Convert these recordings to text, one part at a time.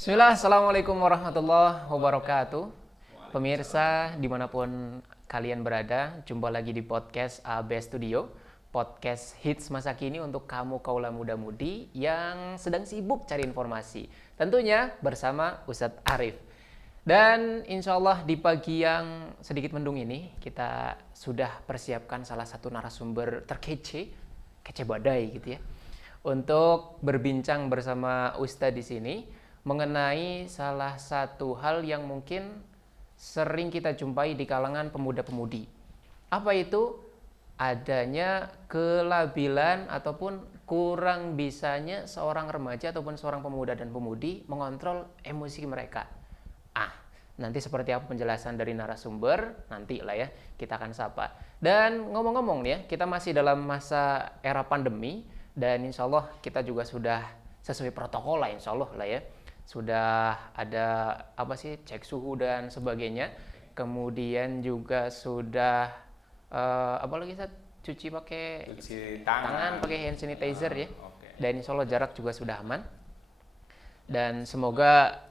Bismillah, Assalamualaikum warahmatullahi wabarakatuh. Pemirsa dimanapun kalian berada, jumpa lagi di podcast AB Studio, podcast hits masa kini untuk kamu kaula muda-mudi yang sedang sibuk cari informasi. Tentunya bersama Ustadz Arif. Dan insya Allah di pagi yang sedikit mendung ini, kita sudah persiapkan salah satu narasumber terkece, kece badai gitu ya, untuk berbincang bersama Ustadz di sini mengenai salah satu hal yang mungkin sering kita jumpai di kalangan pemuda-pemudi. Apa itu? Adanya kelabilan ataupun kurang bisanya seorang remaja ataupun seorang pemuda dan pemudi mengontrol emosi mereka. Nanti seperti apa penjelasan dari narasumber, nanti lah ya kita akan sapa. Dan ngomong-ngomong nih ya, kita masih dalam masa era pandemi dan insya Allah kita juga sudah sesuai protokol lah insya Allah lah ya. Sudah ada cek suhu dan sebagainya. Kemudian juga sudah cuci pakai tangan pakai hand sanitizer ya. Dan insya Allah jarak juga sudah aman. Dan semoga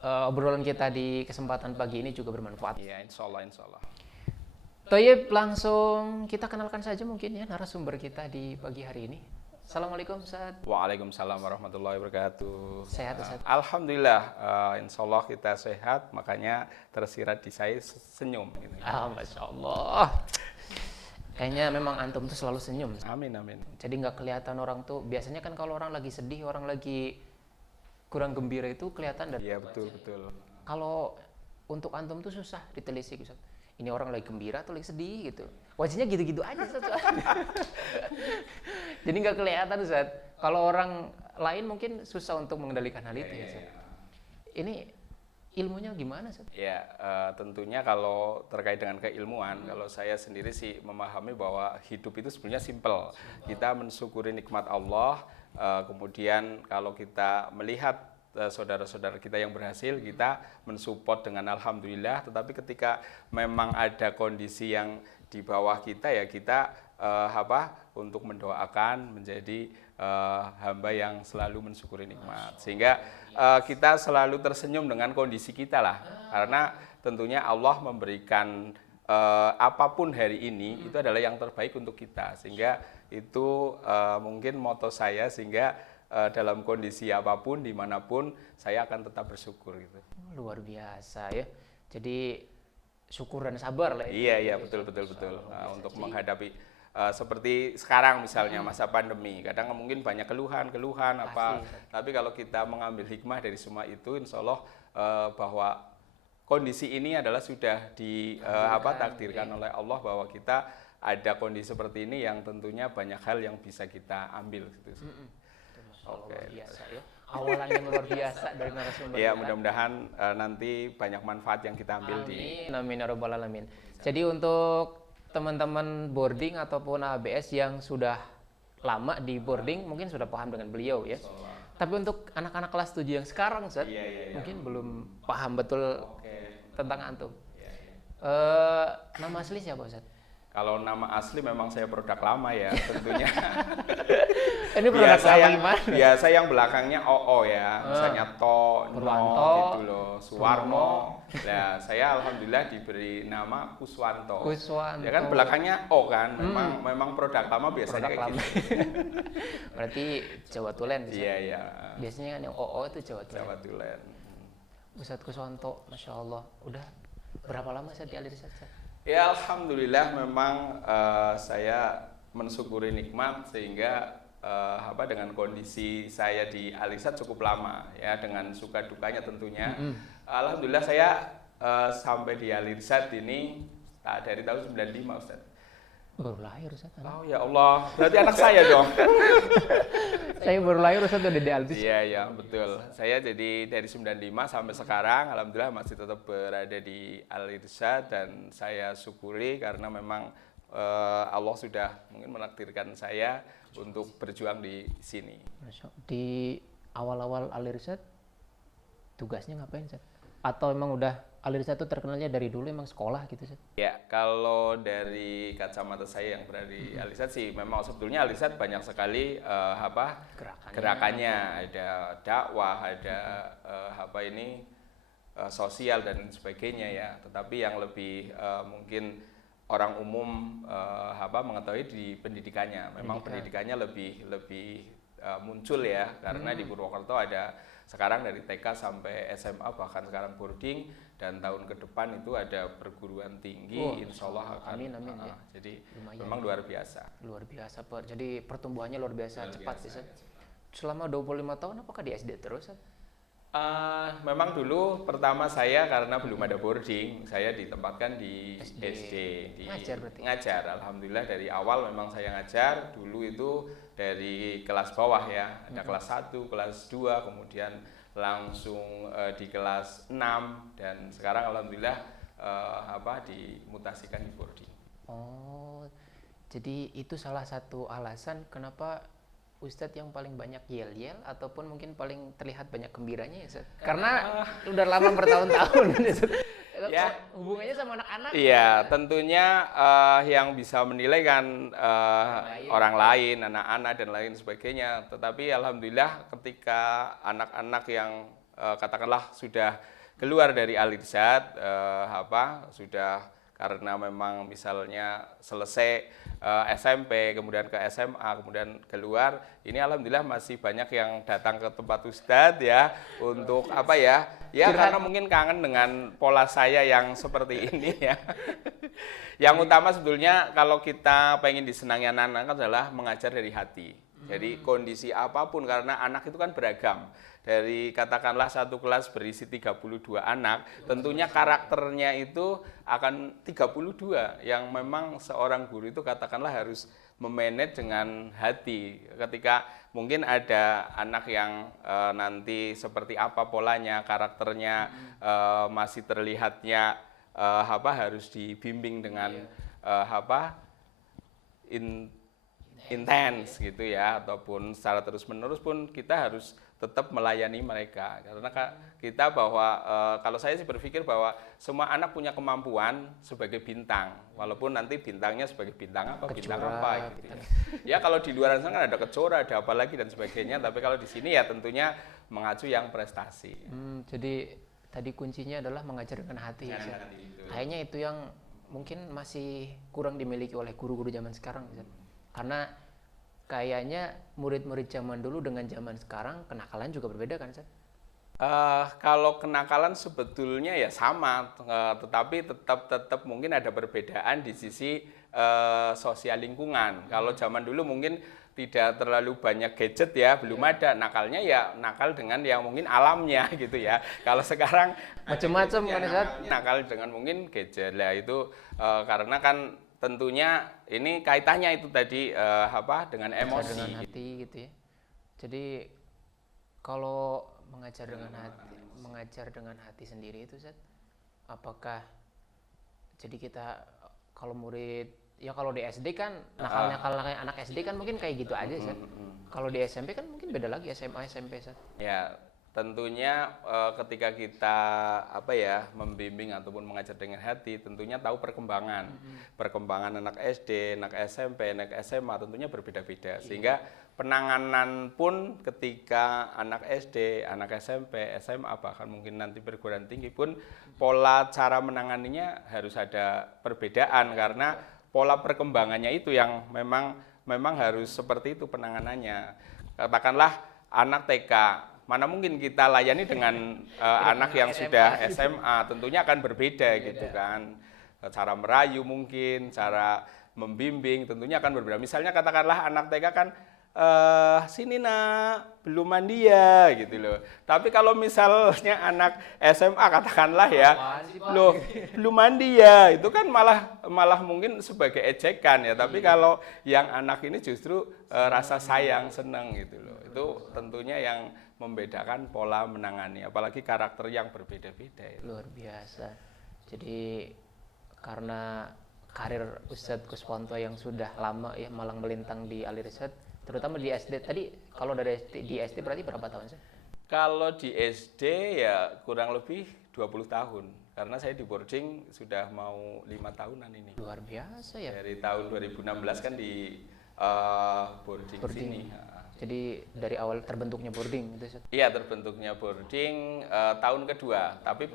obrolan kita di kesempatan pagi ini juga bermanfaat. Iya, insya Allah. Toyib, langsung kita kenalkan saja mungkin ya narasumber kita di pagi hari ini. Assalamualaikum Ustaz. Waalaikumsalam warahmatullahi wabarakatuh. Sehat Ustaz? Alhamdulillah, insya Allah kita sehat, makanya tersirat di saya senyum. Gitu. Masya Allah. Kayaknya memang antum tuh selalu senyum. Amin. Jadi nggak kelihatan orang tuh. Biasanya kan kalau orang lagi sedih, orang lagi kurang gembira itu kelihatan. Iya betul. Kalau untuk antum tuh susah ditelisik Ustaz. Ini orang lagi gembira atau lagi sedih gitu. Wajahnya gitu-gitu aja Ustaz. Jadi nggak kelihatan Ustaz. Kalau orang lain mungkin susah untuk mengendalikan hal itu ya Ustaz. Ini ilmunya gimana Ustaz? Ya, tentunya kalau terkait dengan keilmuan, kalau saya sendiri sih memahami bahwa hidup itu sebenarnya simpel. Kita mensyukuri nikmat Allah, kemudian kalau kita melihat saudara-saudara kita yang berhasil, kita mensupport dengan alhamdulillah. Tetapi ketika memang ada kondisi yang di bawah kita ya kita untuk mendoakan menjadi hamba yang selalu mensyukuri nikmat, sehingga kita selalu tersenyum dengan kondisi kita lah, karena tentunya Allah memberikan apapun hari ini itu adalah yang terbaik untuk kita, sehingga itu mungkin moto saya, sehingga dalam kondisi apapun, dimanapun, saya akan tetap bersyukur gitu. Luar biasa ya. Jadi syukur dan sabar lah. Iya betul. Untuk menghadapi seperti sekarang misalnya masa pandemi, kadang mungkin banyak keluhan apa. Tapi kalau kita mengambil hikmah dari semua itu, insya Allah bahwa kondisi ini adalah sudah takdirkan oleh Allah, bahwa kita ada kondisi seperti ini yang tentunya banyak hal yang bisa kita ambil gitu. Oke. Luar biasa ya. Awalan yang luar biasa dari narasumber. Ya, mudah-mudahan nanti banyak manfaat yang kita ambil. Amin ya rabbal alamin. Jadi untuk teman-teman boarding ataupun ABS yang sudah lama di boarding mungkin sudah paham dengan beliau ya. Tapi untuk anak-anak kelas 7 yang sekarang Ustaz, mungkin belum paham betul tentang antum. Nama asli siapa Ustaz? Kalau nama asli memang saya produk lama ya tentunya. Ini produk lama gimana? Biasa yang belakangnya OO ya, misalnya Purwanto gitu loh, Suwarno. Nah, saya alhamdulillah diberi nama Kuswanto. Ya kan belakangnya O kan, memang produk lama biasanya kayak gitu. Berarti Jawa Tulen. Iya. Biasanya kan yang OO itu Jawa Tulen. Ustadz Kuswanto, Masya Allah. Udah berapa lama saya di Al-Irsyad? Ya alhamdulillah memang saya mensyukuri nikmat, sehingga dengan kondisi saya di Al-Irsyad cukup lama ya, dengan suka dukanya tentunya. Alhamdulillah saya sampai di Al-Irsyad ini dari tahun 95 Ustaz. Baru lahir Ustaz. Oh ya Allah, berarti anak saya dong. Saya baru lahir Ustaz udah di Al-Irsyad. Iya betul. Saya jadi dari 95 sampai sekarang alhamdulillah masih tetap berada di Al-Irsyad, dan saya syukuri karena memang Allah sudah mungkin menakdirkan saya untuk berjuang di sini. Di awal-awal Al-Irsyad tugasnya ngapain Ustaz? Atau emang udah Al Irsyad itu terkenalnya dari dulu emang sekolah gitu Ustaz? Ya, kalau dari kacamata saya yang berada di Al Irsyad sih, memang sebetulnya Al Irsyad banyak sekali gerakannya, ada dakwah, ada sosial dan sebagainya ya. Tetapi yang lebih mungkin orang umum mengetahui di pendidikannya. Memang pendidikannya lebih muncul ya, karena di Purwokerto ada sekarang dari TK sampai SMA, bahkan sekarang boarding, dan tahun ke depan itu ada perguruan tinggi, insya Allah akan. Amin ya. Jadi lumayan, memang luar biasa. Luar biasa Pak. Jadi pertumbuhannya luar biasa cepat biasa, Ustaz. Selama 25 tahun apakah di SD terus Ustaz? Memang dulu pertama saya karena belum ada boarding, saya ditempatkan di SD. Ngajar berarti? Ngajar, alhamdulillah dari awal memang saya ngajar. Dulu itu dari kelas bawah ya, ada kelas 1, kelas 2, kemudian langsung di kelas 6, dan sekarang alhamdulillah dimutasikan di boarding. Oh, jadi itu salah satu alasan kenapa Ustadz yang paling banyak yel-yel ataupun mungkin paling terlihat banyak gembiranya ya Ustadz? Karena udah lama bertahun-tahun ya. Hubungannya sama anak-anak. Iya, tentunya yang bisa menilai kan orang lain, anak-anak dan lain sebagainya. Tetapi alhamdulillah ketika anak-anak yang katakanlah sudah keluar dari Al Irsyad, sudah karena memang misalnya selesai SMP, kemudian ke SMA, kemudian keluar, ini alhamdulillah masih banyak yang datang ke tempat Ustadz ya untuk karena mungkin kangen dengan pola saya yang seperti ini ya. Yang utama sebetulnya kalau kita pengen disenangi anak-anak adalah mengajar dari hati. Jadi kondisi apapun, karena anak itu kan beragam. Dari katakanlah satu kelas berisi 32 anak, tentunya karakternya itu akan 32 yang memang seorang guru itu katakanlah harus memanage dengan hati. Ketika mungkin ada anak yang nanti seperti apa polanya, karakternya masih terlihatnya harus dibimbing dengan intens gitu ya, ataupun secara terus-menerus pun kita harus tetap melayani mereka, karena kita kalau saya sih berpikir bahwa semua anak punya kemampuan sebagai bintang, walaupun nanti bintangnya sebagai bintang apa, Kejora, bintang apa gitu ya. Kalau di luar sana kan ada kejora, ada apa lagi dan sebagainya, tapi kalau di sini ya tentunya mengacu yang prestasi. Jadi tadi kuncinya adalah mengajar dengan hati ya. Kayaknya itu yang mungkin masih kurang dimiliki oleh guru-guru zaman sekarang Ustaz. Karena kayaknya murid-murid zaman dulu dengan zaman sekarang kenakalan juga berbeda kan Ustaz? Kalau kenakalan sebetulnya ya sama, tetapi tetap mungkin ada perbedaan di sisi sosial lingkungan. Kalau zaman dulu mungkin tidak terlalu banyak gadget ya, belum ada. Nakalnya ya nakal dengan yang mungkin alamnya gitu ya. Kalau sekarang macam-macam kan Ustaz? Nakal dengan mungkin gadget lah itu karena kan tentunya ini kaitannya itu tadi dengan emosi. Dengan hati gitu ya. Jadi kalau mengajar dengan hati sendiri itu Ustaz, apakah jadi kita kalau murid ya, kalau di SD kan nakal-nakalnya anak SD kan mungkin kayak gitu aja Ustaz. Kalau di SMP kan mungkin beda lagi, SMA, SMP Ustaz. Ya, tentunya ketika kita membimbing ataupun mengajar dengan hati, tentunya tahu perkembangan anak SD, anak SMP, anak SMA tentunya berbeda-beda, sehingga penanganan pun ketika anak SD, anak SMP, SMA, bahkan mungkin nanti perguruan tinggi pun pola cara menanganinya harus ada perbedaan, karena pola perkembangannya itu yang memang harus seperti itu penanganannya. Katakanlah anak TK, mana mungkin kita layani dengan anak yang sudah SMA, tentunya akan berbeda gitu kan. Cara merayu mungkin, cara membimbing tentunya akan berbeda. Misalnya katakanlah anak TK kan sini nak, belum mandi ya gitu loh. Tapi kalau misalnya anak SMA katakanlah ya, loh belum mandi ya, itu kan malah mungkin sebagai ejekan ya. Tapi kalau yang anak ini justru rasa sayang, senang gitu loh. Itu tentunya yang membedakan pola menangani, apalagi karakter yang berbeda-beda. Luar biasa. Jadi karena karir Ustadz Kuswanto yang sudah lama ya malang melintang di Al Irsyad, terutama di SD tadi, kalau dari di SD berarti berapa tahun sih? Kalau di SD ya kurang lebih 20 tahun. karena saya di boarding sudah mau 5 tahunan ini. Luar biasa ya. Dari tahun 2016 kan di boarding sini. Jadi dari awal terbentuknya boarding itu Ustaz? Iya, terbentuknya boarding tahun kedua, tapi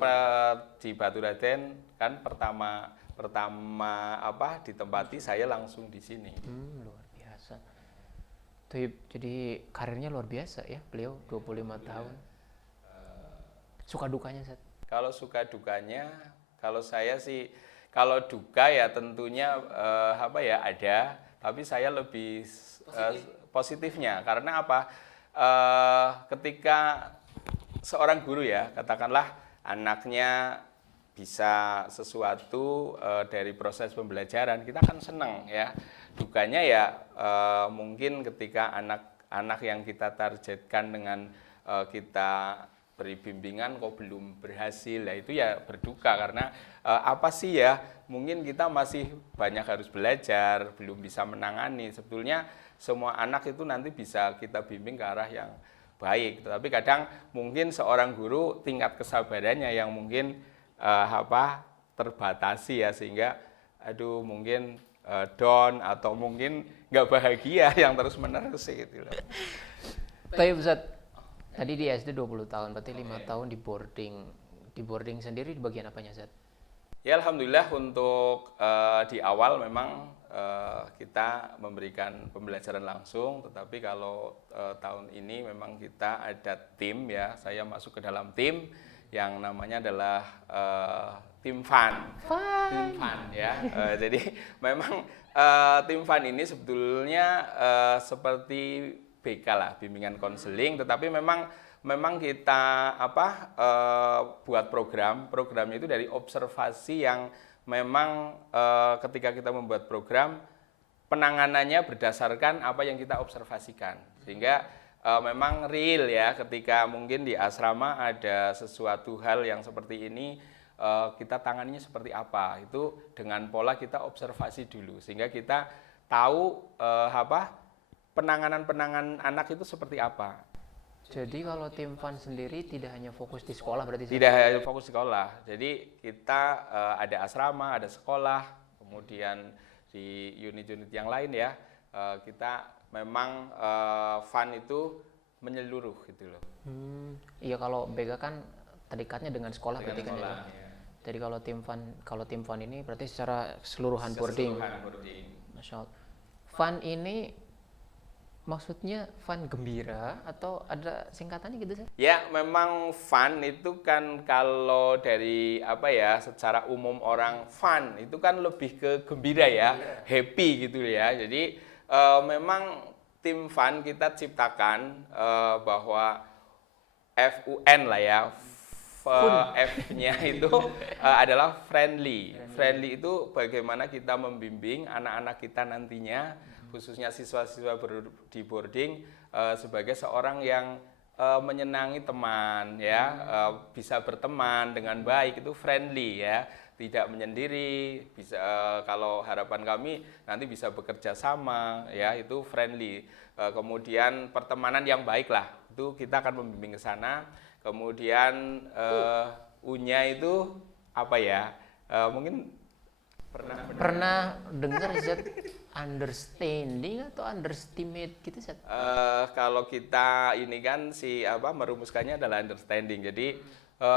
di Batu Raden kan pertama ditempati saya langsung di sini. Luar biasa. Jadi karirnya luar biasa ya beliau 25 tahun. Suka dukanya Ustaz? Kalau suka dukanya, kalau saya sih, kalau duka ya tentunya ada, tapi saya lebih positifnya, karena apa? Ketika seorang guru ya, katakanlah anaknya bisa sesuatu dari proses pembelajaran, kita kan senang ya. Dukanya ya mungkin ketika anak-anak yang kita targetkan dengan kita beri bimbingan kok belum berhasil, ya itu ya berduka, karena apa sih ya, mungkin kita masih banyak harus belajar, belum bisa menangani. Sebetulnya semua anak itu nanti bisa kita bimbing ke arah yang baik, tetapi kadang mungkin seorang guru tingkat kesabarannya yang mungkin terbatasi ya, sehingga mungkin down atau mungkin nggak bahagia yang terus menerus gitu loh. Tapi Ustaz, tadi di SD 20 tahun, berarti 5 tahun di boarding. Di boarding sendiri di bagian apanya Ustaz? Ya alhamdulillah untuk di awal memang kita memberikan pembelajaran langsung, tetapi kalau tahun ini memang kita ada tim ya, saya masuk ke dalam tim yang namanya adalah tim fun. Tim fun ya. Jadi memang tim fun ini sebetulnya seperti BK lah, bimbingan konseling, tetapi memang kita buat programnya itu dari observasi yang memang ketika kita membuat program penanganannya berdasarkan apa yang kita observasikan, sehingga memang real ya, ketika mungkin di asrama ada sesuatu hal yang seperti ini, kita tangannya seperti apa, itu dengan pola kita observasi dulu, sehingga kita tahu penanganan anak itu seperti apa. Jadi kalau tim fun sendiri tidak hanya fokus di sekolah berarti? Tidak hanya fokus di sekolah, jadi kita ada asrama, ada sekolah, kemudian di unit-unit yang lain ya, kita memang fun itu menyeluruh gitu loh. Iya, kalau BK kan terikatnya dengan sekolah berarti kan ya. Jadi kalau tim fun ini berarti secara keseluruhan boarding. Masya Allah. Fun ini maksudnya fun gembira atau ada singkatannya gitu sih? Ya, memang fun itu kan kalau dari secara umum orang fun itu kan lebih ke gembira ya, happy gitu ya. Jadi memang tim fun kita ciptakan bahwa FUN lah ya, F-nya itu adalah friendly. Friendly itu bagaimana kita membimbing anak-anak kita nantinya, khususnya siswa-siswa di boarding sebagai seorang yang menyenangi teman ya, bisa berteman dengan baik, itu friendly ya, tidak menyendiri, bisa kalau harapan kami nanti bisa bekerja sama ya, itu friendly. Kemudian pertemanan yang baik lah, itu kita akan membimbing ke sana. Kemudian U-nya itu apa ya, mungkin pernah dengar Zat understanding atau underestimate gitu Zat? Kalau kita ini kan merumuskannya adalah understanding, jadi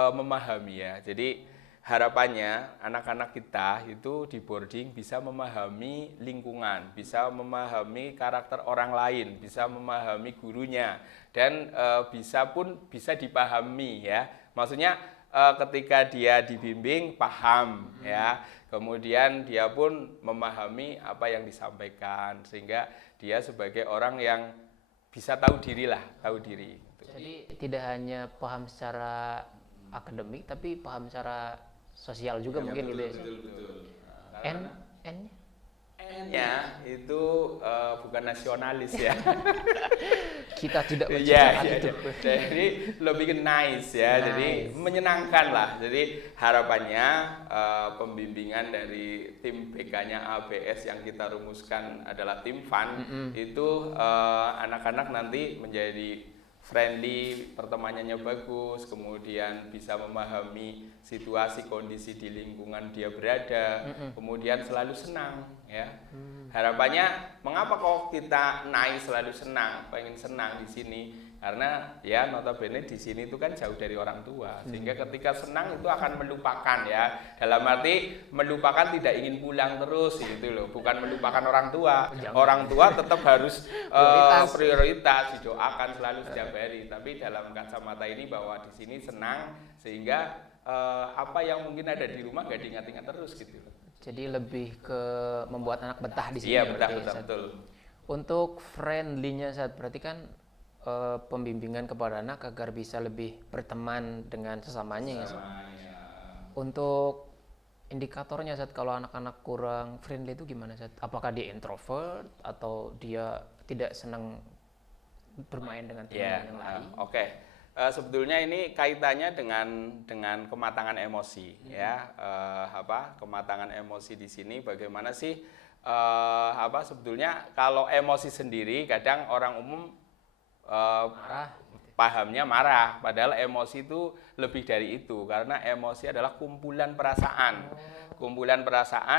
memahami ya. Jadi harapannya anak-anak kita itu di boarding bisa memahami lingkungan, bisa memahami karakter orang lain, bisa memahami gurunya, dan bisa dipahami ya. Maksudnya ketika dia dibimbing paham ya, kemudian dia pun memahami apa yang disampaikan, sehingga dia sebagai orang yang bisa tahu diri. Jadi tidak hanya paham secara akademik, tapi paham secara sosial juga ya, mungkin gitu ya. Betul. N-nya itu bukan nasionalis ya. Kita tidak menciptakan itu. Jadi lebih ke nice ya, nice. Jadi menyenangkan lah. Jadi harapannya pembimbingan dari tim BK-nya ABS yang kita rumuskan adalah tim fun, itu anak-anak nanti menjadi friendly, pertemanannya bagus, kemudian bisa memahami situasi kondisi di lingkungan dia berada, kemudian selalu senang ya. Harapannya mengapa kok kita naik selalu senang, pengen senang di sini? Karena ya notabene di sini itu kan jauh dari orang tua, sehingga ketika senang itu akan melupakan ya. Dalam arti melupakan tidak ingin pulang terus gitu loh, bukan melupakan orang tua. Orang tua tetap harus prioritas didoakan selalu setiap hari. Tapi dalam kacamata ini bahwa di sini senang sehingga apa yang mungkin ada di rumah gak diingat-ingat terus gitu. Jadi lebih ke membuat anak betah di sini. Iya betul. Untuk friendly-nya saat berarti kan pembimbingan kepada anak agar bisa lebih berteman dengan sesamanya ya. Untuk indikatornya saat kalau anak-anak kurang friendly itu gimana saat? Apakah dia introvert atau dia tidak senang bermain dengan teman yang lain? Oke. Sebetulnya ini kaitannya dengan kematangan emosi ya. Kematangan emosi di sini bagaimana sih sebetulnya kalau emosi sendiri kadang orang umum pahamnya marah, padahal emosi itu lebih dari itu, karena emosi adalah kumpulan perasaan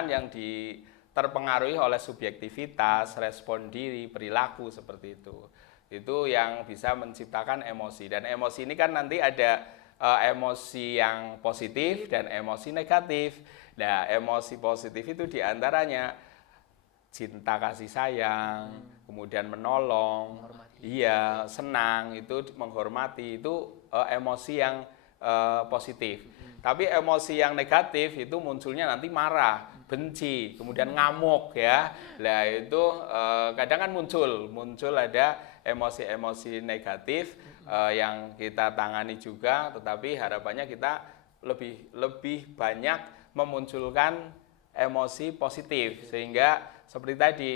yang terpengaruhi oleh subjektivitas, respon diri, perilaku seperti itu yang bisa menciptakan emosi. Dan emosi ini kan nanti ada emosi yang positif dan emosi negatif. Nah, emosi positif itu diantaranya cinta kasih sayang, kemudian menolong, iya, senang, itu menghormati, itu emosi yang positif. Tapi emosi yang negatif itu munculnya nanti marah, benci, kemudian ngamuk ya. Nah itu kadang kan muncul ada emosi-emosi negatif yang kita tangani juga, tetapi harapannya kita lebih banyak memunculkan emosi positif, sehingga seperti tadi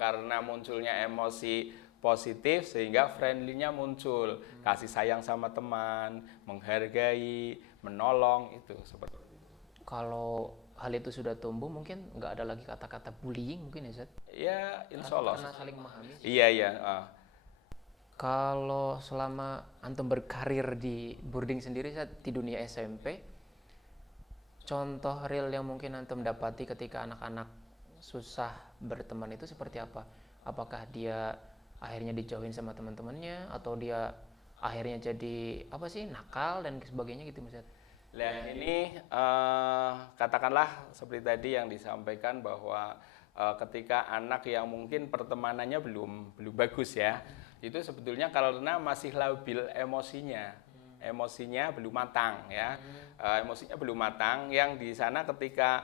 karena munculnya emosi positif sehingga friendly-nya muncul, kasih sayang sama teman, menghargai, menolong, itu seperti itu. Kalau hal itu sudah tumbuh mungkin nggak ada lagi kata-kata bullying mungkin ya Zat? Ya insya Allah. Karena saling memahami. Iya. Kalau selama antum berkarir di boarding sendiri Zat, di dunia SMP, contoh real yang mungkin antum dapati ketika anak-anak susah berteman itu seperti apa? Apakah dia akhirnya dijauhin sama teman-temannya atau dia akhirnya jadi nakal dan sebagainya gitu Mas? Nah ini katakanlah seperti tadi yang disampaikan bahwa ketika anak yang mungkin pertemanannya belum bagus ya, itu sebetulnya karena masih labil emosinya belum matang ya, emosinya belum matang, yang di sana ketika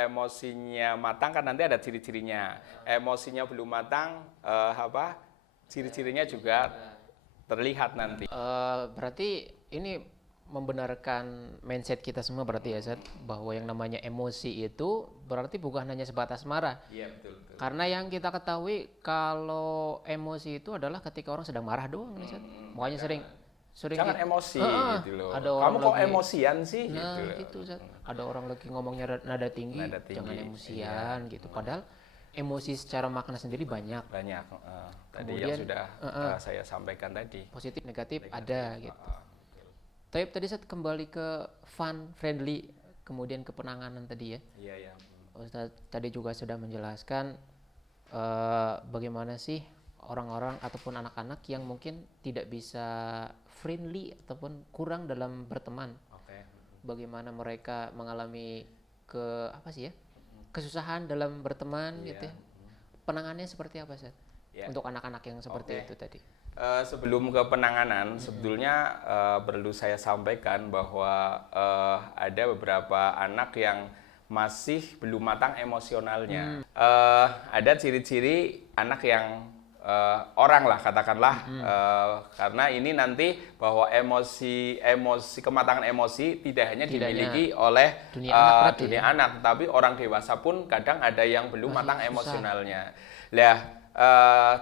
emosinya matang kan nanti ada ciri-cirinya. Emosinya belum matang, ciri-cirinya juga terlihat nanti. Berarti ini membenarkan mindset kita semua berarti ya Zat, bahwa yang namanya emosi itu berarti bukan hanya sebatas marah. Iya betul. Karena yang kita ketahui kalau emosi itu adalah ketika orang sedang marah doang nih Zat. Makanya sering jangan emosi gitu loh. Kamu kok emosian sih? Nah gitu Zat. Ada orang lagi ngomongnya nada tinggi. Jangan emosian gitu. Padahal emosi secara makna sendiri banyak. Tadi Kemudian, yang sudah saya sampaikan tadi. Positif, negatif ada gitu. Tapi tadi Zat kembali ke fun, friendly, kemudian ke penanganan tadi ya. Iya. Ustaz tadi juga sudah menjelaskan bagaimana sih orang-orang ataupun anak-anak yang mungkin tidak bisa friendly ataupun kurang dalam berteman. Bagaimana mereka mengalami kesusahan dalam berteman gitu ya. Penanganannya seperti apa Ustaz? Untuk anak-anak yang seperti itu tadi. Sebelum ke penanganan, sebetulnya perlu saya sampaikan bahwa ada beberapa anak yang masih belum matang emosionalnya. Ada ciri-ciri anak yang orang lah katakanlah, karena ini nanti bahwa kematangan emosi tidak hanya dimiliki oleh dunia anak, tapi orang dewasa pun kadang ada yang belum matang emosionalnya. Nah,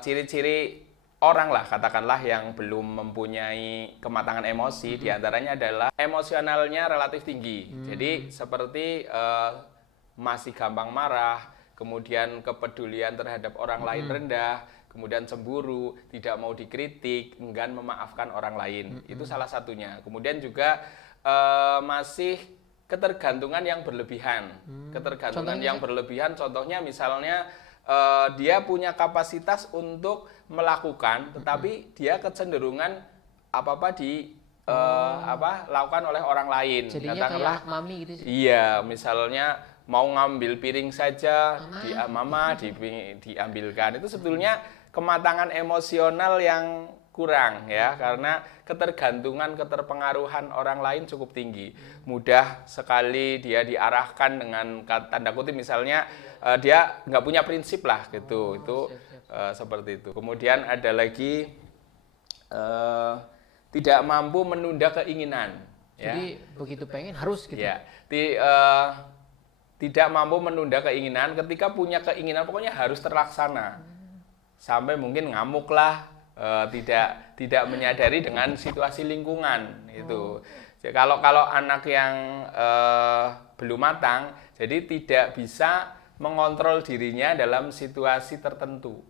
ciri-ciri orang lah katakanlah yang belum mempunyai kematangan emosi, diantaranya adalah emosionalnya relatif tinggi. Jadi seperti masih gampang marah, kemudian kepedulian terhadap orang lain rendah, kemudian cemburu, tidak mau dikritik, enggan memaafkan orang lain. Itu salah satunya. Kemudian juga masih ketergantungan yang berlebihan. Ketergantungan yang berlebihan contohnya misalnya dia punya kapasitas untuk melakukan, tetapi dia kecenderungan apa-apa lakukan oleh orang lain. Jadinya Katakanlah, kayak mami gitu sih. iya, misalnya mau ngambil piring saja mama diambilkan. Itu sebetulnya kematangan emosional yang kurang ya, karena ketergantungan, keterpengaruhan orang lain cukup tinggi. Mudah sekali dia diarahkan dengan tanda kutip misalnya dia nggak punya prinsip lah gitu. Seperti itu. Kemudian ada lagi tidak mampu menunda keinginan. Jadi begitu pengen harus gitu. Ya, tidak mampu menunda keinginan. Ketika punya keinginan pokoknya harus terlaksana. Sampai mungkin ngamuk lah, tidak menyadari dengan situasi lingkungan itu. Jadi, kalau anak yang belum matang, jadi tidak bisa mengontrol dirinya dalam situasi tertentu.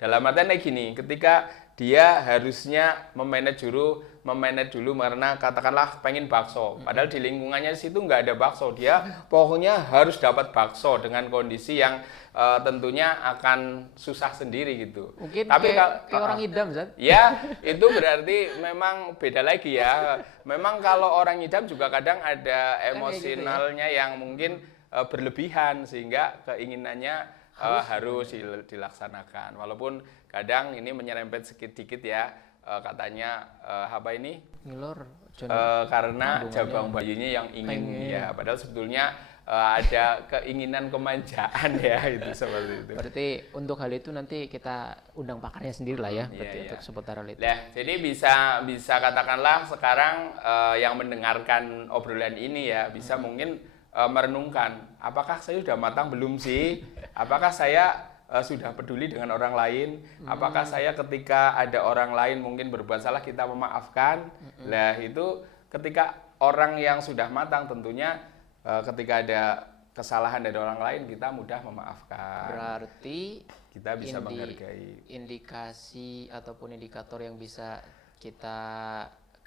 Dalam artian kayak gini, ketika dia harusnya memanage dulu karena katakanlah pengen bakso, padahal di lingkungannya situ nggak ada bakso, dia pokoknya harus dapat bakso dengan kondisi yang tentunya akan susah sendiri gitu. Mungkin tapi kayak orang idam, Zat. Ya, itu berarti memang beda lagi ya. Memang kalau orang idam juga kadang ada emosionalnya yang mungkin berlebihan sehingga keinginannya harus dilaksanakan. Walaupun kadang ini menyerempet sedikit ya, katanya Ngilor karena jabang bayinya yang ingin ya, padahal sebetulnya ada keinginan kemanjaan ya, itu seperti itu. Berarti untuk hal itu nanti kita undang pakarnya sendiri lah ya, berarti untuk seputar hal itu. Nah, jadi bisa katakanlah sekarang yang mendengarkan obrolan ini ya bisa mungkin merenungkan, apakah saya sudah matang belum sih? Apakah saya sudah peduli dengan orang lain? Apakah saya ketika ada orang lain mungkin berbuat salah kita memaafkan? Nah, itu ketika orang yang sudah matang tentunya ketika ada kesalahan dari orang lain kita mudah memaafkan. Berarti kita bisa menghargai. Indikasi ataupun indikator yang bisa kita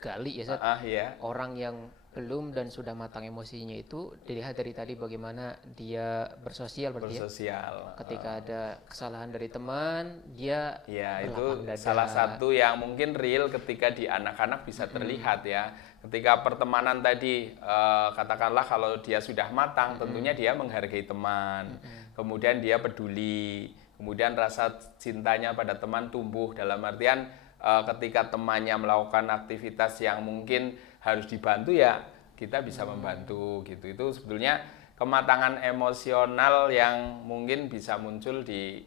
gali ya, Zat. Ya. Orang yang belum dan sudah matang emosinya itu dilihat dari tadi bagaimana dia bersosial berarti ya. Ketika ada kesalahan dari teman, dia itu dada. Salah satu yang mungkin real ketika di anak-anak bisa terlihat ya. Ketika pertemanan tadi katakanlah kalau dia sudah matang, tentunya dia menghargai teman. Kemudian dia peduli, kemudian rasa cintanya pada teman tumbuh dalam artian ketika temannya melakukan aktivitas yang mungkin harus dibantu ya kita bisa membantu gitu. Itu sebetulnya kematangan emosional yang mungkin bisa muncul di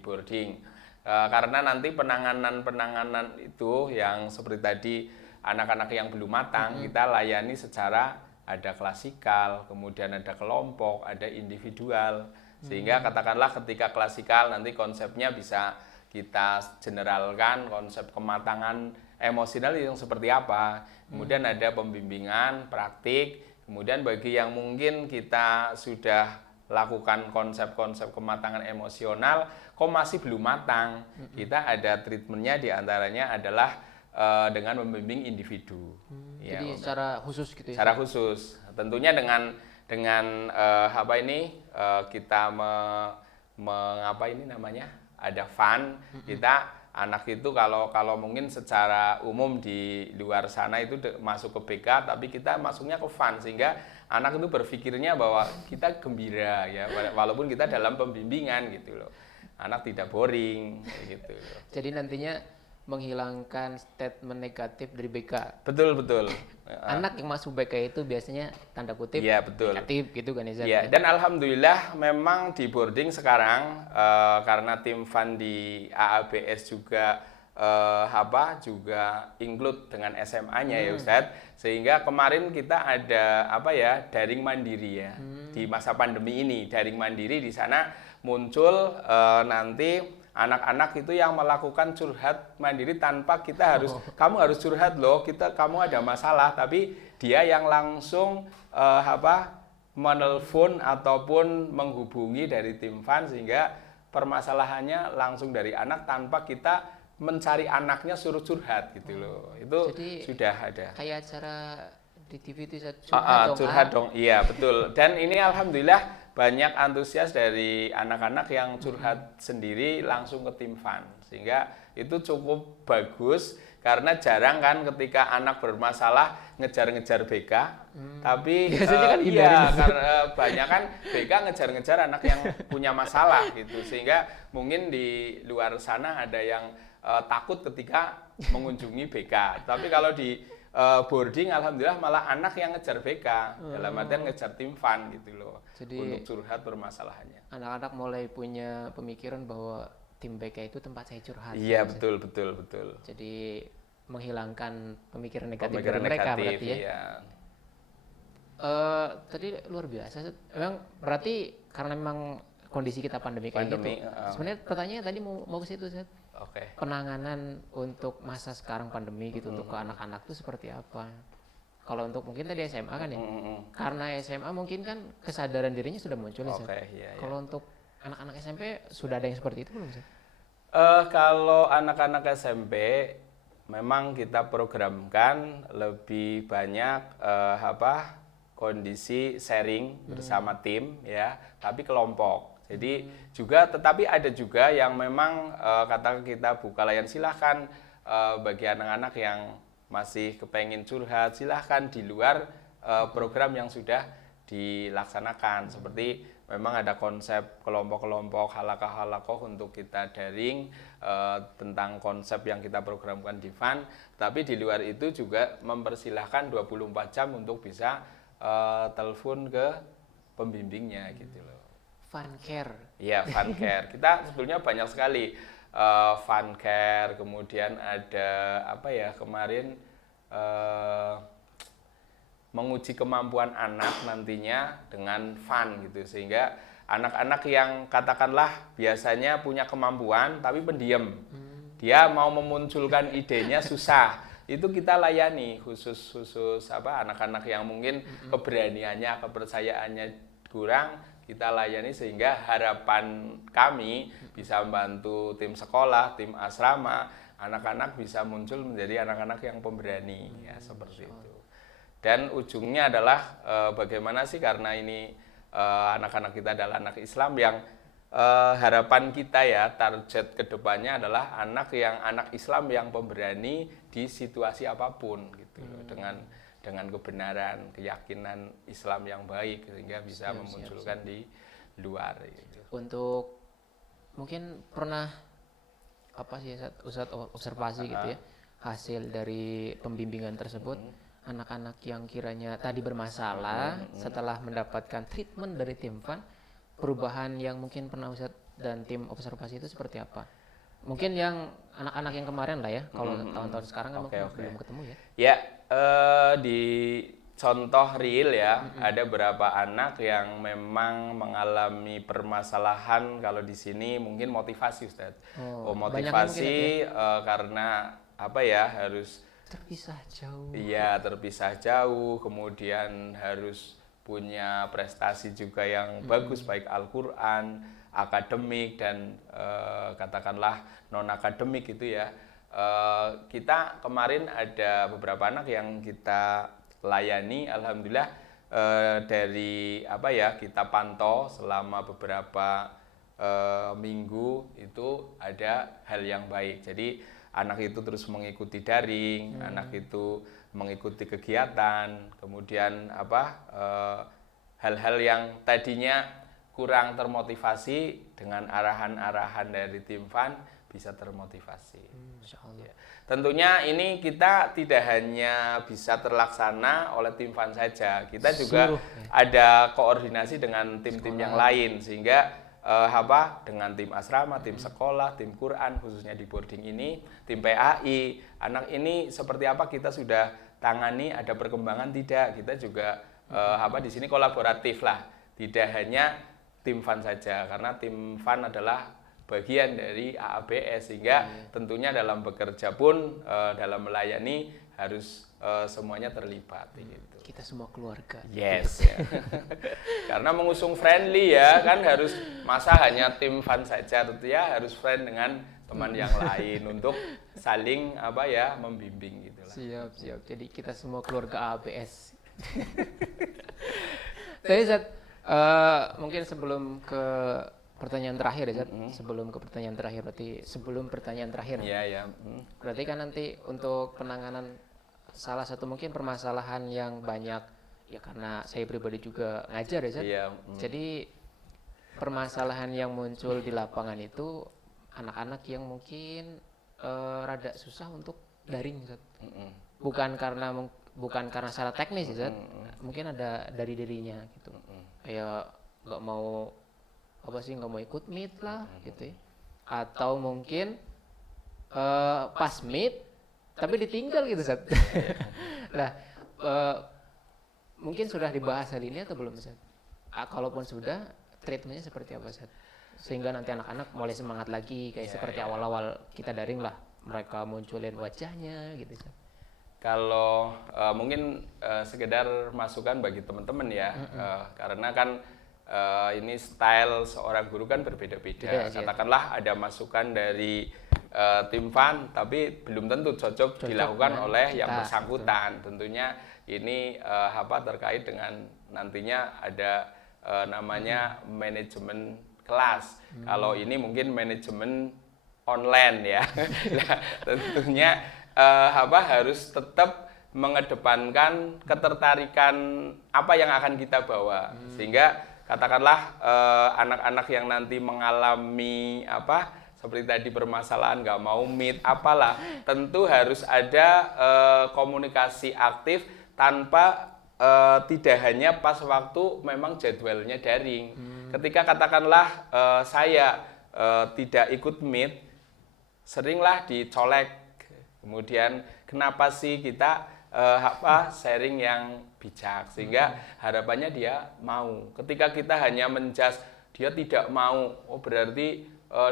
boarding. Karena nanti penanganan itu yang seperti tadi anak-anak yang belum matang kita layani secara ada klasikal, kemudian ada kelompok, ada individual. Sehingga katakanlah ketika klasikal nanti konsepnya bisa kita generalkan konsep kematangan emosional yang seperti apa. Kemudian ada pembimbingan, praktik. Kemudian bagi yang mungkin kita sudah lakukan konsep-konsep kematangan emosional, kok masih belum matang, kita ada treatmentnya diantaranya adalah dengan membimbing individu. Ya, jadi secara khusus gitu ya? Secara khusus. Tentunya dengan kita ada fun, kita anak itu kalau mungkin secara umum di luar sana itu masuk ke BK, tapi kita masuknya ke fun sehingga anak itu berpikirnya bahwa kita gembira ya, walaupun kita dalam pembimbingan gitu loh. Anak tidak boring gitu loh. Jadi nantinya menghilangkan statement negatif dari BK. Betul. Anak yang masuk BK itu biasanya tanda kutip negatif gitu kan ya. Iya, dan alhamdulillah memang di boarding sekarang karena tim fun di AABS juga juga include dengan SMA-nya ya Ustadz, sehingga kemarin kita ada daring mandiri ya. Di masa pandemi ini daring mandiri, di sana muncul nanti anak-anak itu yang melakukan curhat mandiri tanpa kita kamu harus curhat loh, kamu ada masalah, tapi dia yang langsung menelpon ataupun menghubungi dari tim fun sehingga permasalahannya langsung dari anak tanpa kita mencari anaknya suruh curhat gitu loh. Itu Jadi, sudah ada. kayak acara di TV itu curhat dong. Curhat dong, iya betul. Dan ini alhamdulillah banyak antusias dari anak-anak yang curhat sendiri langsung ke tim Fun, sehingga itu cukup bagus karena jarang kan ketika anak bermasalah ngejar-ngejar BK, tapi Biasanya kan iya hindarin itu. karena banyak kan BK ngejar-ngejar anak yang punya masalah gitu, sehingga mungkin di luar sana ada yang takut ketika mengunjungi BK, tapi kalau di boarding alhamdulillah malah anak yang ngejar BK, dalam artian ngejar tim Fun gitu loh. Jadi, untuk curhat permasalahannya. anak-anak mulai punya pemikiran bahwa tim BK itu tempat saya curhat. Iya, Gitu. betul. Jadi menghilangkan pemikiran negatif Pemikiran dari mereka negatif, berarti ya. iya. Tadi luar biasa. Memang berarti karena memang kondisi kita pandemi kayak Pandemi, gitu. Sebenarnya pertanyaannya tadi mau ke situ, Zat. Oke. Penanganan untuk masa sekarang pandemi gitu untuk ke anak-anak itu seperti apa? Kalau untuk mungkin tadi SMA kan ya. Karena SMA mungkin kan kesadaran dirinya sudah muncul ya, Zat. Oke, iya. Kalau untuk anak-anak SMP sudah ada yang seperti itu belum, Zat? Kalau anak-anak SMP memang kita programkan lebih banyak kondisi sharing bersama tim ya, tapi kelompok. Jadi tetapi ada juga yang memang katakan kita buka layan, silahkan bagi anak-anak yang masih kepengen curhat silahkan di luar program yang sudah dilaksanakan. Seperti memang ada konsep kelompok-kelompok halaqah-halaqah untuk kita daring tentang konsep yang kita programkan di Fun, tapi di luar itu juga mempersilahkan 24 jam untuk bisa telepon ke pembimbingnya gitu loh. Fun care. Iya, Fun care. Kita sebetulnya banyak sekali Fun care, kemudian ada kemarin menguji kemampuan anak nantinya dengan fun gitu, sehingga anak-anak yang katakanlah biasanya punya kemampuan tapi pendiam, dia mau memunculkan idenya susah, itu kita layani khusus anak-anak yang mungkin keberaniannya, kepercayaannya kurang, kita layani sehingga harapan kami bisa membantu tim sekolah, tim asrama, anak-anak bisa muncul menjadi anak-anak yang pemberani ya, seperti itu. Dan ujungnya adalah bagaimana sih, karena ini anak-anak kita adalah anak Islam yang harapan kita ya, target kedepannya adalah anak Islam yang pemberani di situasi apapun gitu loh, dengan kebenaran, keyakinan Islam yang baik, sehingga bisa memunculkan di luar gitu. Untuk mungkin pernah Ustadz observasi gitu ya, hasil dari pembimbingan tersebut, anak-anak yang kiranya tadi bermasalah setelah mendapatkan treatment dari tim Fun, perubahan yang mungkin pernah Ustadz dan tim observasi itu seperti apa? Mungkin yang anak-anak yang kemarin lah ya, kalau tahun-tahun sekarang kan mungkin belum ketemu ya. Ya, di contoh real ya, ada beberapa anak yang memang mengalami permasalahan. Kalau di sini mungkin motivasi, Ustaz. Motivasi karena harus terpisah jauh. Iya, terpisah jauh, kemudian harus punya prestasi juga yang bagus, baik Al-Quran, akademik, dan katakanlah non-akademik gitu ya. Kita kemarin ada beberapa anak yang kita layani, alhamdulillah dari kita pantau selama beberapa minggu itu ada hal yang baik. Jadi anak itu terus mengikuti daring, anak itu mengikuti kegiatan, kemudian hal-hal yang tadinya kurang termotivasi dengan arahan-arahan dari tim Fun bisa termotivasi. Masya Allah. Ya. Tentunya ini kita tidak hanya bisa terlaksana oleh tim Fun saja, kita juga ada koordinasi dengan tim-tim yang lain, sehingga dengan tim asrama, tim sekolah, tim Quran khususnya di boarding ini, tim PAI, anak ini seperti apa kita sudah tangani, ada perkembangan tidak, kita juga di sini kolaboratif lah, tidak hanya tim Fun saja, karena tim Fun adalah bagian dari AABS, sehingga tentunya dalam bekerja pun dalam melayani harus semuanya terlibat gitu. Kita semua keluarga. Yes ya. Karena mengusung friendly ya kan harus masa hanya tim fun saja, tentu ya harus friend dengan teman yang lain untuk saling membimbing gitu lah. Siap. Jadi kita semua keluarga ABS. Tapi Zat, mungkin sebelum ke pertanyaan terakhir ya Zat, sebelum ke pertanyaan terakhir berarti sebelum pertanyaan terakhir. Iya. Berarti kan nanti untuk penanganan salah satu mungkin permasalahan yang banyak ya karena saya pribadi juga ngajar ya Zat. Iya. Jadi permasalahan yang muncul di lapangan itu anak-anak yang mungkin rada susah untuk daring Zat. Bukan karena secara teknis ya Zat. Mungkin ada dari dirinya gitu. Kayak nggak mau ikut meet lah gitu ya. Atau mungkin pas meet tapi ditinggal gitu Zat. Nah, mungkin sudah dibahas hal ini atau belum Zat? Kalaupun sudah, treatmentnya seperti apa Zat? Sehingga nanti anak-anak mulai semangat lagi kayak seperti awal-awal kita daring lah, mereka munculin wajahnya gitu Zat. Kalau mungkin sekedar masukan bagi teman-teman ya, karena kan ini style seorang guru kan berbeda-beda. Katakanlah ada masukan dari tim fun, tapi belum tentu cocok dilakukan oleh yang bersangkutan. Tentunya ini terkait dengan nantinya ada namanya manajemen kelas. Kalau ini mungkin manajemen online ya. Nah, tentunya harus tetap mengedepankan ketertarikan apa yang akan kita bawa, sehingga katakanlah anak-anak yang nanti mengalami seperti tadi permasalahan nggak mau meet apalah, tentu harus ada komunikasi aktif tanpa tidak hanya pas waktu memang jadwalnya daring. Ketika katakanlah saya tidak ikut meet, seringlah dicolek. Kemudian kenapa sih kita sharing yang bijak, sehingga harapannya dia mau. Ketika kita hanya menjudge dia tidak mau, oh berarti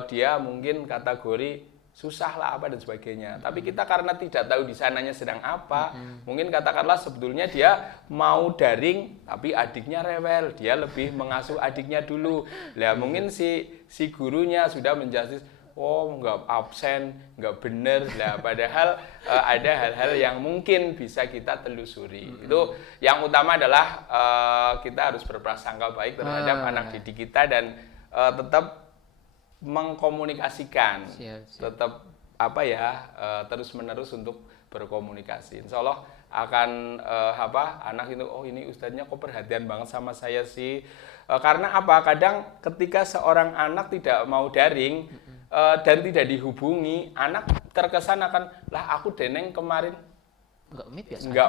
dia mungkin kategori susah lah dan sebagainya. Tapi kita karena tidak tahu di sananya sedang apa, mungkin katakanlah sebetulnya dia mau daring tapi adiknya rewel, dia lebih mengasuh adiknya dulu. Lah mungkin si gurunya sudah menjudge, oh nggak absen, nggak bener lah, padahal ada hal-hal yang mungkin bisa kita telusuri. Itu yang utama adalah kita harus berprasangka baik terhadap anak didik kita dan tetap mengkomunikasikan, tetap terus-menerus untuk berkomunikasi. Insya Allah akan anak itu, oh ini ustadznya kok perhatian banget sama saya sih. Karena kadang ketika seorang anak tidak mau daring dan tidak dihubungi, anak terkesan akan, lah aku deneng kemarin nggak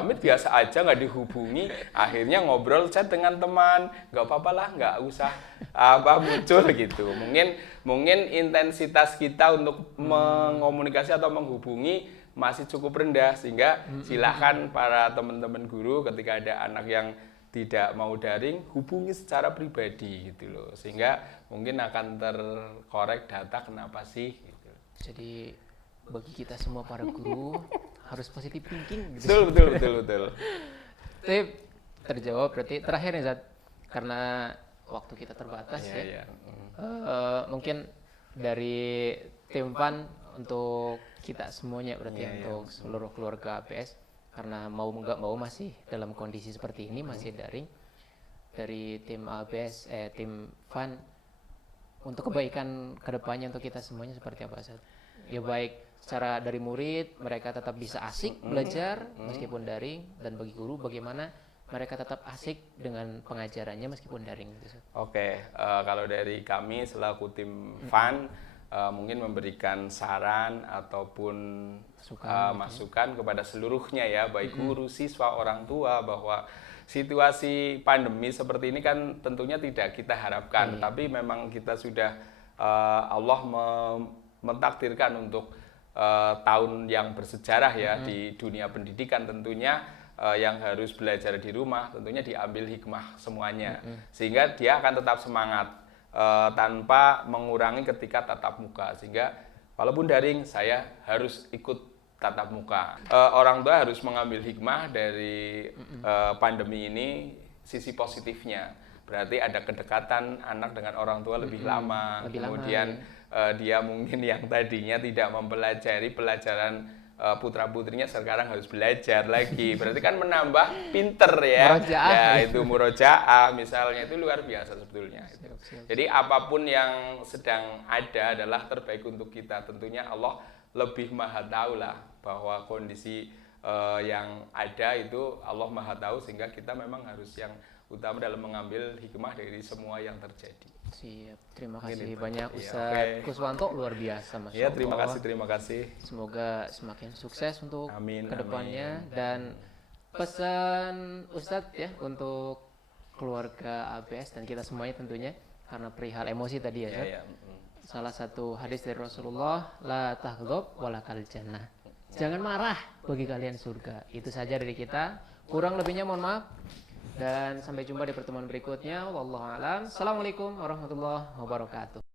meet biasa aja, nggak dihubungi, akhirnya ngobrol chat dengan teman, nggak apa-apa lah, nggak usah muncul gitu. Mungkin intensitas kita untuk mengomunikasi atau menghubungi masih cukup rendah, sehingga silahkan para teman-teman guru ketika ada anak yang tidak mau daring, hubungi secara pribadi gitu loh, sehingga mungkin akan terkorek data kenapa sih gitu. Jadi bagi kita semua para guru harus positive thinking gitu. Betul. Tapi terjawab berarti terakhir nih Zat, karena waktu kita terbatas ya. Mungkin dari tim fun untuk kita semuanya berarti untuk seluruh keluarga ABS, karena mau nggak mau masih dalam kondisi seperti ini, masih daring, dari tim ABS tim fun untuk kebaikan kedepannya untuk kita semuanya seperti apa Zat? Ya baik secara dari murid mereka tetap bisa asik belajar meskipun daring, dan bagi guru bagaimana mereka tetap asik dengan pengajarannya meskipun daring gitu. Oke, kalau dari kami selaku tim fun mungkin memberikan saran ataupun masukan kepada seluruhnya ya, baik guru, siswa, orang tua, bahwa situasi pandemi seperti ini kan tentunya tidak kita harapkan, tapi memang kita sudah Allah mentakdirkan untuk tahun yang bersejarah ya di dunia pendidikan, tentunya yang harus belajar di rumah tentunya diambil hikmah semuanya, sehingga dia akan tetap semangat tanpa mengurangi ketika tatap muka, sehingga walaupun daring saya harus ikut tatap muka. Orang tua harus mengambil hikmah dari pandemi ini, sisi positifnya. Berarti ada kedekatan anak dengan orang tua lebih lama. Kemudian dia mungkin yang tadinya tidak mempelajari pelajaran putra-putrinya sekarang harus belajar lagi. Berarti kan menambah pinter ya. Murojaah. Ya, itu murojaah misalnya, itu luar biasa sebetulnya. Jadi apapun yang sedang ada adalah terbaik untuk kita. Tentunya Allah lebih maha tahu lah bahwa kondisi yang ada itu Allah maha tahu, sehingga kita memang harus yang utama dalam mengambil hikmah dari semua yang terjadi. Siap, terima kasih banyak Iya, Ustadz oke. Kuswanto, luar biasa Masya Ya, terima Allah. kasih, terima kasih. Semoga semakin sukses untuk Amin, kedepannya. Dan pesan Ustadz ya untuk keluarga ABS dan kita semuanya tentunya, karena perihal emosi tadi ya, Ya, Ustadz. ya. Salah satu hadis dari Rasulullah, la taghdob walakal jannah. Jangan marah, bagi kalian surga. Itu saja dari kita. Kurang lebihnya mohon maaf. Dan sampai jumpa di pertemuan berikutnya. Wallahu a'lam. Assalamualaikum warahmatullahi wabarakatuh.